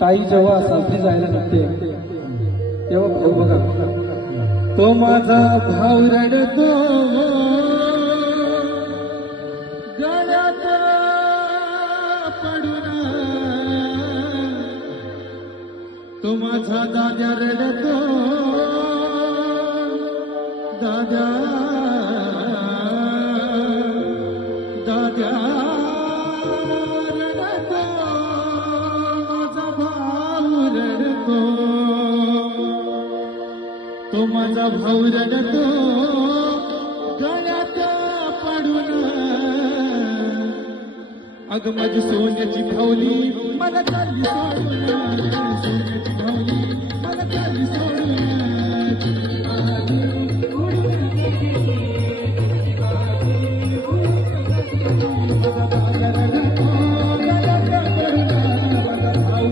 ताई जेव्हा सासरी जायला निघते तेव्हा भाऊ बघा, तो माझा भाऊ रडतो गळ्यात पडून, तो माझा दाद्या रडतो, दाद्या दाद्या रडतो, माझा भाऊ रडतो, तो माझा भाऊ रडतो गळ्यात पडून, अग माझी सोन्याची भावली मला चालली सोडून.